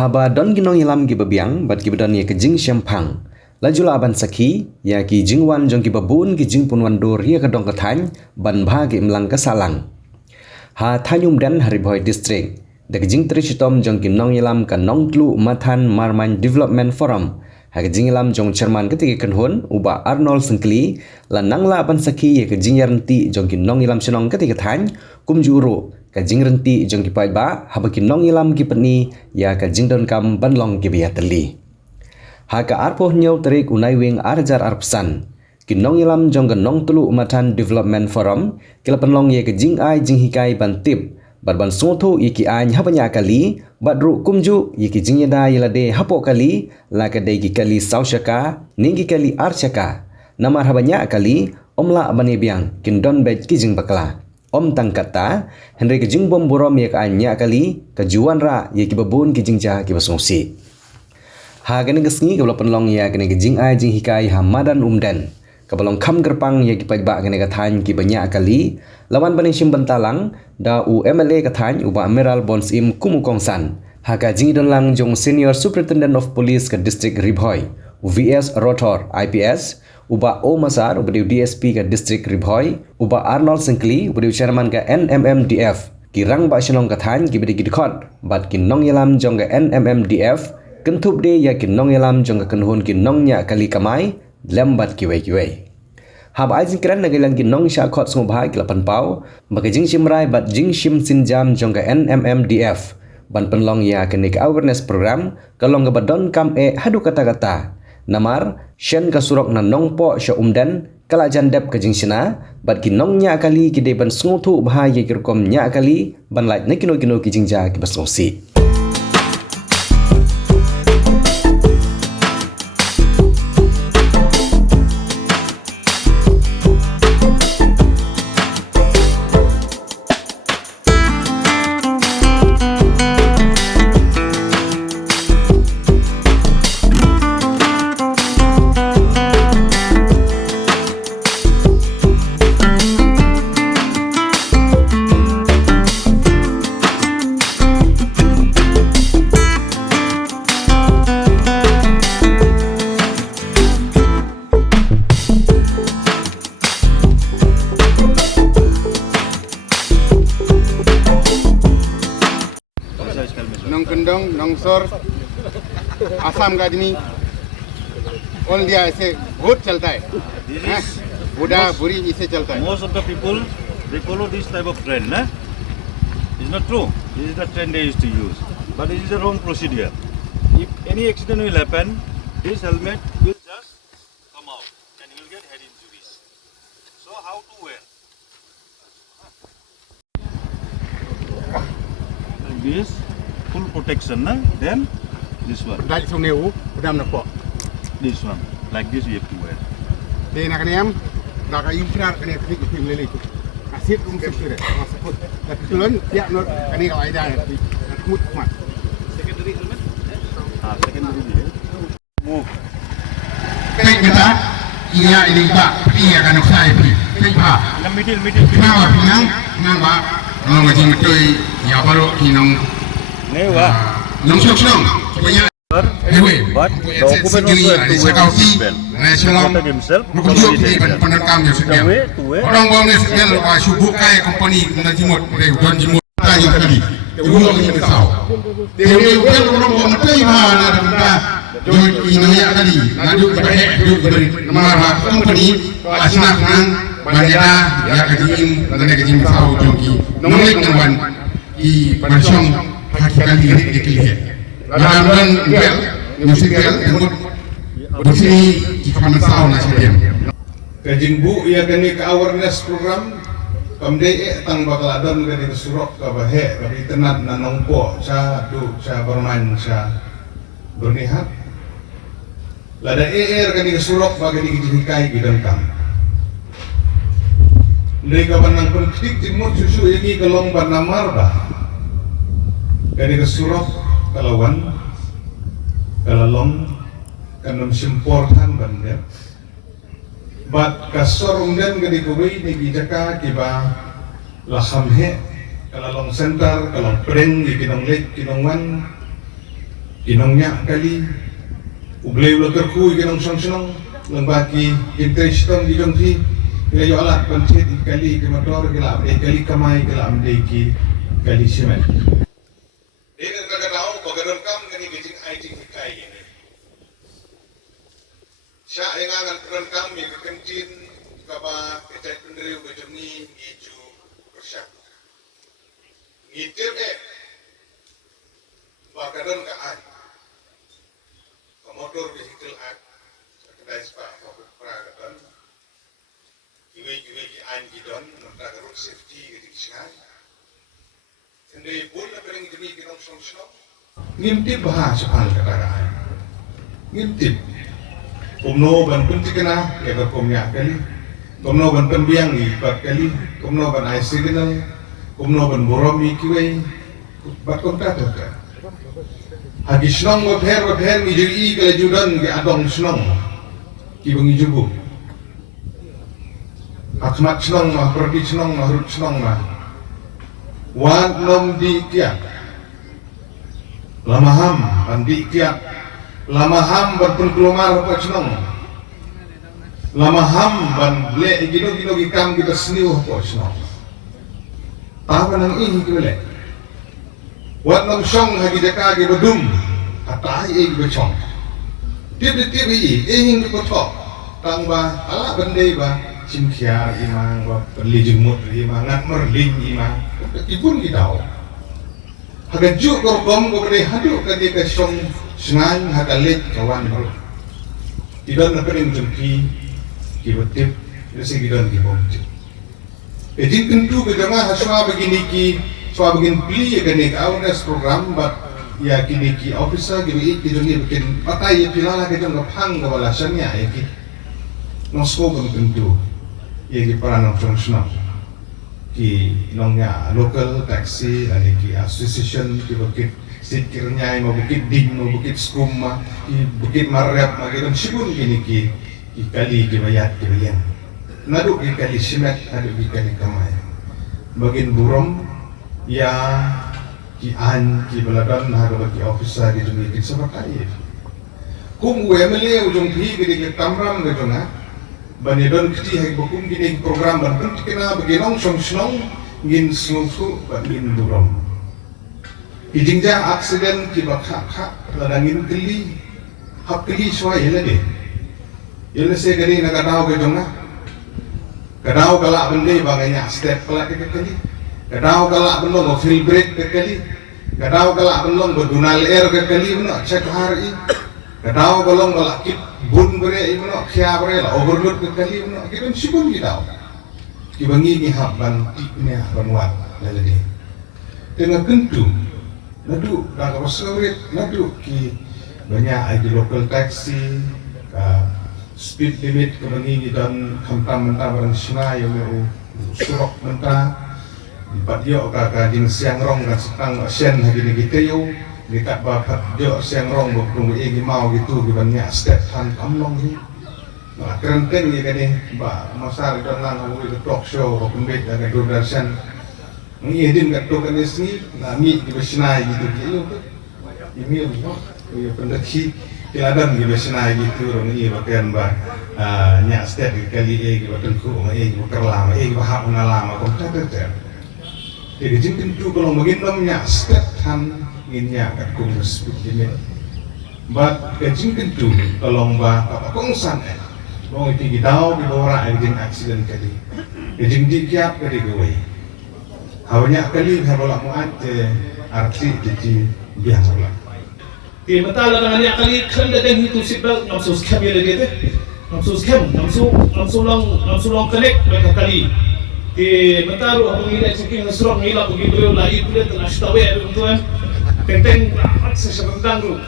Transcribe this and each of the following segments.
Haba don ginong ilam gi babiang bat gi badon ye ke jing syampang. Lajula aban sakhi ya ki jingwan jong ki babun ki jingpun wandor ye ke dong kathany ban bha ki imlang ka salang. Ha thanyum dan Hariboy district. Dak jing tricitom jong ki nong ilam ka nong tlu mathan marmain development forum. Ha ke jing ilam jong chairman ketiki kenhun uba Arnold Sengkli la nangla aban sakhi ye ke jing yarnti jong ki nong ilam senong ketiki thany kumjuro ka jing renti jong ki pai ba haba ki nong ilam ki pani ya ka jing don kam banlong ki biya tali. Ha ka arpoh nyau terik unai wing arjar arpsan ki nong ilam jong ka nong tulu umatan development forum kila penlong ye ka jing ai jing hikai ban tip ban sotho ye ki ai habanya kali badru kumju ye ki jing yada yelade hapo kali la ka dei ki kali saushaka ningi kali archaka namar habanya kali omla bani biang kin don bet ki jing bakla. Om tangkata Henry ke jing bom borom ye ka anya kali ka juan ra ye ki babun ki jing ja ki basongsi. Ha gani gesngi ke penlong ya gani ke jing ai jing hikai hamadan umden. Ke belong kham gerpang ye ki paiba gani ka thany ki banya kali lawan bani sim bentalang da u MLA ka thany uba Amiral Bons im kumukongsan. Ha ka jing don lang jong senior superintendent of police ke district Ribhoy VS Rotor IPS uba O Masar uba DSP ke district Ribhoy uba Arnold Sengkli uba chairman ke NMMDF kirang ba shenong ka thany ki bidi gidkhot bat ki nong yalam jong ke NMMDF kentup de ya ki nong yalam jong ka kenhun ki nong nya kali kamai lembat ki wei hab ai jing kran nagilang ki nong sha khot smu bhai kilapan pau ba ke jing simrai bat jing sim sinjam jong ke NMMDF ban penlong ya kenik awareness program kalong ga badon kam hadu kata-kata namar shen ka surok na nongpo sya umdan kala jandap ke jing sina bat ki nong nya kali ki de ban snguthu bha ye kirkom nya kali ban lai nekino kino ki jing ja ki basnosi. Nong Kendong, Nong Sor, Assam का आदमी all India ऐसे बहुत चलता है बूढ़ा बुरी इसे चलता है. Most of the people they follow this type of trend, nah? It's not true. This is the trend they used to use, but this is the wrong procedure. If any accident will happen, this helmet will just come out and you will get head injuries. So how to wear? Like this, full protection, nah? Then this one. Dari suneu, udah menepok. This one, like this we have to wear. Dia nak niam, nak imprar kena klik film lele itu. Asyik sempurna, masuk. Tapi tulen tiap not kena kau ada nanti, mut mat. Secondary helmet? Secondary dia. Move. Klik kita, ia ini pak, ia kan saya pi, klik pak. In the middle. Kenapa pinang, kenapa? Kalau macam itu, ya baru kinong. Newa. Nong syok, supaya. But the occupant also has to wear the seatbelt to protect himself from the danger. The way to wear. Orang bawang sebenarnya lepas subuh kaya company na jimut, don jimut tanya kali. Uang ini besar. Dia bukan orang bawang teh mana ada jod ini ya kali. Ngadu pakai jod dari nama company asna nang bandara ya kajim dan kajim besar joki. Nonglik nangwan I pansong kali dikelihat. Lahan bel, musik bel, temut bersih jika masau nasihat. Kajing bu ia kini ke awareness program, kamdei tang bakal adon kini kesurok ke bahe, kami tenat nanongpo, sa bermain sa bernihat. Lada kini kesurok bagi dikijikai bidang kam. Dari kapan nang konflik jimut susu ini kelong bernamar bah, kini kesurok kalawan kalalong kanam simportan banda bat kasor umdan gadi kuwi ni bijaka kiba lahamhe kalalong center kalong preng di kinong lek kinongwan kinongnya kali ublay ulo kerkuy kinong senong lembaki intreston di jongsi kila yo alat pancit kali ke motor kila kali kamay kila amde ki kali simen ini kagak tahu kagak kam kani gijing aiting kai ini sya yang akan rekam yang kencin kaba kecai pendiri bejoni ngiju persyak ngitir bakadan ka ai motor vehicle act kedai spa peragatan kiwe ki an gidon namta road safety gidi singai sendiri pun paling demi kita song ngintip bahas hal kendaraan ngintip kumno ban kunci kena ya kumnya kali kumno ban pembiang ibat kali kumno ban ice signal kumno ban boromi kiwe bat kontak hagi senong wabher ngijui kala judan ki adong senong ki bengi jubu akmat senong mah pergi senong mah rut senong mah wan nom di tiak lamaham ban di tiak lamaham ban pun kelomar apa senong lamaham ban ble gino gikam kita seniu apa senong tahu nang ini kibele wat nam song hagi jaka gi bedum atai e becong tiap hing ko to tang ba ala bende ba simkhia imang ba perli jemut imang ngat merling imang ibun gidau haga ju ko gom ko bede hadu ka di ka song sengai hakalet kawan ro idon na perin jumpi ki betip resi gidon ki bom ejin tentu ke jama haswa begini ki soal begin beli ya kini awareness program but ya kini ki officer gitu ki jongi bikin pakai ya pilala ke jong ngapang ke walasannya ya ki nosko kan tentu ya ki para nong senang ki nongnya local taxi dan ki association ki bukit sikirnya mau bukit ding mau bukit skuma ki bukit marep gitu sibun kini ki kali ki bayat ki bayan nadu ki kali simet nadu ki kali kamay bagin burom ya ki an ki beladan ha ki officer di jumi ki sabakai kum wemele ujung thi ki di tamram ge jona bani don kiti ha bukum ki program ban pun kena beginong song ngin sungsu bagin burom ijingja accident ki bakha kha ladangin kili hap kili swa yele de yele se gari na kadau ge jona kadau kala bende baganya step kala ke kali kadau galak belum mau fill break kekali kadau galak belum berdunal air kekali mana cek hari kadau galong galak kit bun bere mana kia bere lah overload kekali mana kita sibun kita kibangi ni haban ni haban wat lagi dengan kentu nadu dah kesurit nadu ki banyak di local taxi speed limit kibangi ni dan kamtam mentah barang sina yang surok mentah empat dia kakak jing siang rong kan setang sen hari ni kita yo dekat bapak dia siang rong bertemu egi mau gitu gibannya step tan kamlong ni nah kerenteng ni kan ni ba masa itu lang ngui talk show pembet dengan Doordarshan ni edin kat tu kan ni sini nah mi di besinai gitu yo email yo pendaki tiladan di besinai gitu ni bagian ba nya step kali egi batengku egi kerlama egi bahak lama kok tak jadi jingkin tu kalau mengindomnya step tan innya kat kongres begini, but jingkin tu kalau mbak apa kongsan mau itu gidau di bawah jing accident kali, jing dikiap kali gue, hawanya kali harola muat arti jadi biang ulang. Di mata dengan yang kali kan datang itu sibel namsus kami lagi tu, namsus long connect mereka kali. Di mentaru apa ngilat saking nasrong ngilat pergi beliau lagi boleh telah tahu ya tuan tenteng sesebentar tu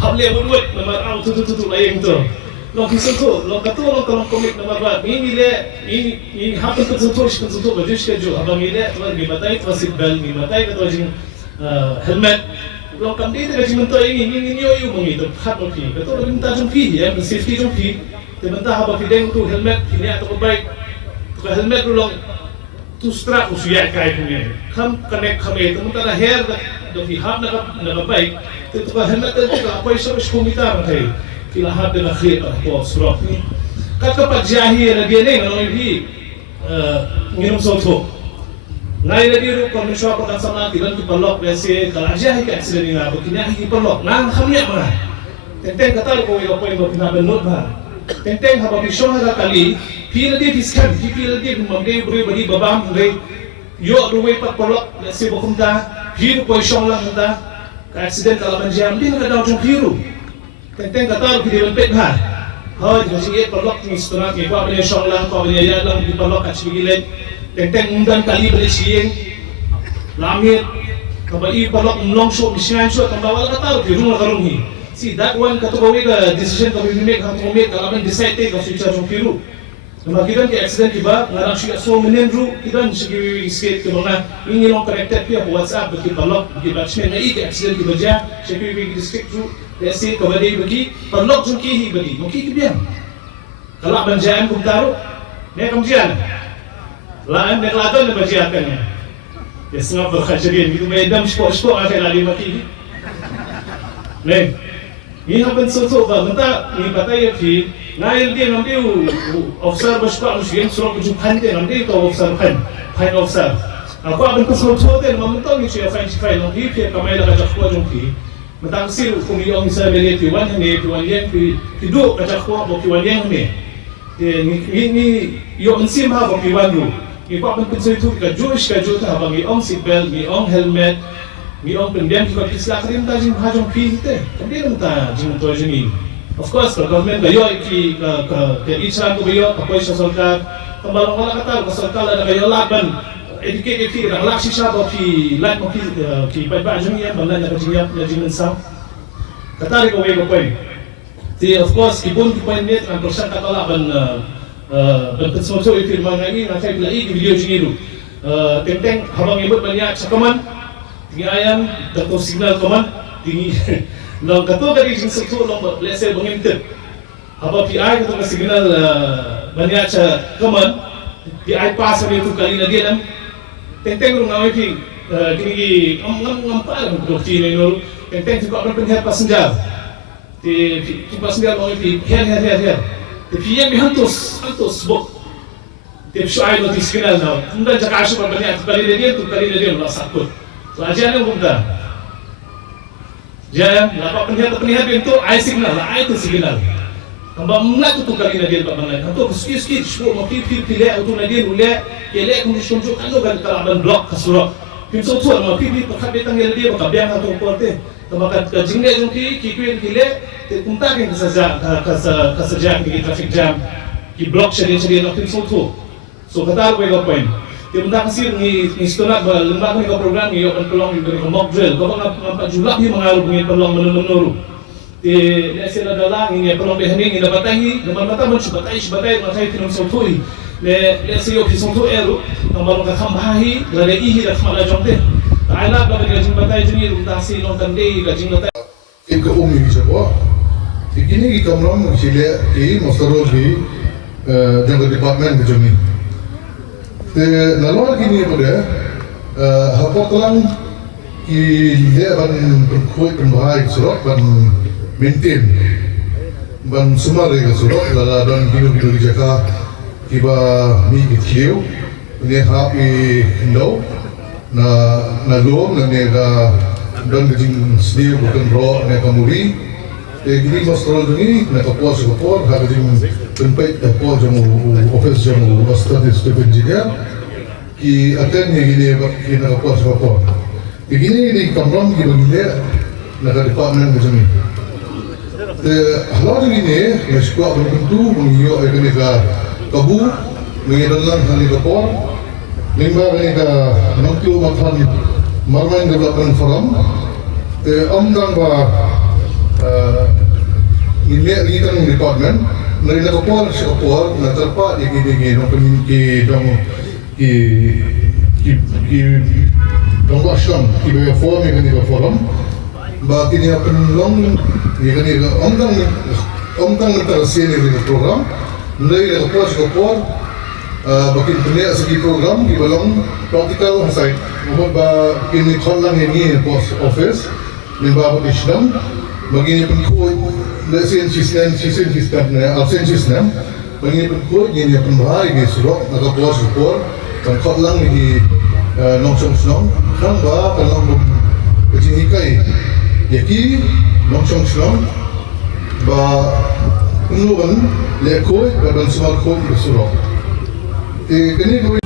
hable berbuat nomor auto tu lain tu lo kisah tu lo kata lo kalau komik nomor berapa ini hampir tersentuh baju schedule abang ngilat tuan dimatai tuan seatbelt dimatai tuan jing helmet lo kan dia tidak cuma tu ini yo mengitu hat okey betul minta jumpi ya safety jumpi tementah apa fideng tu helmet ini atau baik helmet dulu tu strap usia kai punya kam connect kami itu mentara hair dah di hab nak baik itu kan hemat itu kan apa isu komentar hey kila hab na khir ko surok ni kata pak jahi na dia ni kalau ini minum soto ngai na dia ko miswa ko dan sama tiban ki palok biasa kalau jahi ka accident ni ngabo kini hi palok nang khamnya mana tenteng kata ko yo ko ngo kina benut ba tenteng haba bisho ha kali pila dia diskan pila dia mamde bre badi babam bre yo ruwe pat palok biasa bokumta hiru ko shong lang ta ka accident kalau menjam dia na daw jong hiru tenteng kata ko dia pek ha ha jadi palok ni setengah ke ko abne shong lang ko abne ya lang di palok ka chigilen tenteng undan kali beli sieng langit kabai palok long show misyan show tambawal kata ko rumah karungi see that one kata ko ga decision ko we make ham ko make kalau decide take ka future jong hiru nama kita ke accident tiba ngarang siya so menenru kita segi skate ke mana ingin long connected via WhatsApp bagi palok bagi batchman na ke accident tiba ja segi we district tu desi ko bagi bagi palok jong ki bagi mungkin kibian kalau banjaan kum taruh ne kamjian lain ne kelatan ne bajiakannya ya setengah berkhajian gitu medam sport ada lagi maki ne ini happen so ba menta ni patai fi nail dia nampi officer baspa usian suruh kujukan dia nampi to officer fine officer aku akan kesel te mamento ni sia fine nampi dia kamai la kajak ko jongki mentang sil kung yung isa beli tiwan ni tiwan yang fi do kajak ko bo tiwan yang ni ni yo ensim ha bo tiwan ru ni ko akan kesel tu ka joish ka jota bang ong seatbelt ni ong helmet ni ong pendiam ki ko kisla krim ta jing ha jong fi te kemudian ta jing to jini of course the government kayo ki ichran ko kayo apoy sa sarkar tambalong wala kata ko sarkar na kayo laban educate ki ra laksi siya ko ki lat mo ki pa jung yan balan na kajiyap na jimen sa katari ko ko point ti of course ibon ki point net ang persen ka laban berkesmoso itu mangai na kay lai video jingiru tenteng habang ibot banyak sa kaman tingi ayam dato signal kaman tingi long kato dari jing sektor long lese bangimtet apa PI kato ka signal banyak sa kaman PI pass itu kali na dia tenteng rung ngawai pi kini ngam palang dokti ni nol tenteng juga orang penyiar passenger ti passenger ngawai pi her ti PM hantos bok ti shuai no ti signal na unda jaka asu pa banyak kali dia tu kali dia lah sakut lajian yang bunda ya lapa penyiar itu ai signal lah ai tu signal tambah mengat tu kali dia pak bangai hantu skit shpo mo pi le auto na dia ule ele kung shonjo kano kan kalaban block kasurok kim so tu mo pi pakhat betang ele dia ka biang atong porte tambah ka jingle jong ki kwin ki le te kumta ken ka saja ki traffic jam ki block shari no kim so tu so kata ko ko point te munda kasir ni stonat ba lembag ni ka program ni open pelong ni ko mock drill ko ngapa julak ni mangalu ni pelong menuru ti lese na dalang ini pelong behening ina batahi naman mata man subatay matay tinong sautoy lese yo kisong to ero naman ka kambahi la ihi la khmala jomte ala ba ga jing batay jini runda si long tande ga jing batay एक उम्मीद है वो इतनी की कमरों में चिले की मसरों की जंगल डिपार्टमेंट के जमीन ते नलवार की नहीं पड़े हपकलांग की ले बन कोई penbahai surok ban maintain ban sumare ga surok lala dan kilo di jaka kiba mi kitliu ni happy no na lom na ne ga dan jing sdio bukan ro ne kamuri gini mastrol ni na kapos ha jing tempat kapos jamu office jamu master step engineer ki aten ni gini ki na kapos gini ni kamram ki bagile na department ke jami halal gini mesko bentu mengiyo ekene ka kabu mengedalan hali kapor nimba ni ka noktu mathan marman development forum te amdang ba ini kan department nari na kapor sa kapor na terpa iki no ki dong ki dong asyam ki be forum ni ka forum ba kini akan long ni kan ni omdang terasi ni program nari na kapor sa kapor bakin punya segi program di balong practical side mohon ba kini kollang ini post office Limba pun Islam bagi pun kuat lesen sistem alsen sistem bagi pun kuat ini pun bahaya di surau atau puas support dan kau lang di nongsong senong kan bah kalau kecil hikai yaki nongsong senong bah pengurusan lekoi dan semua koi di surau. Kini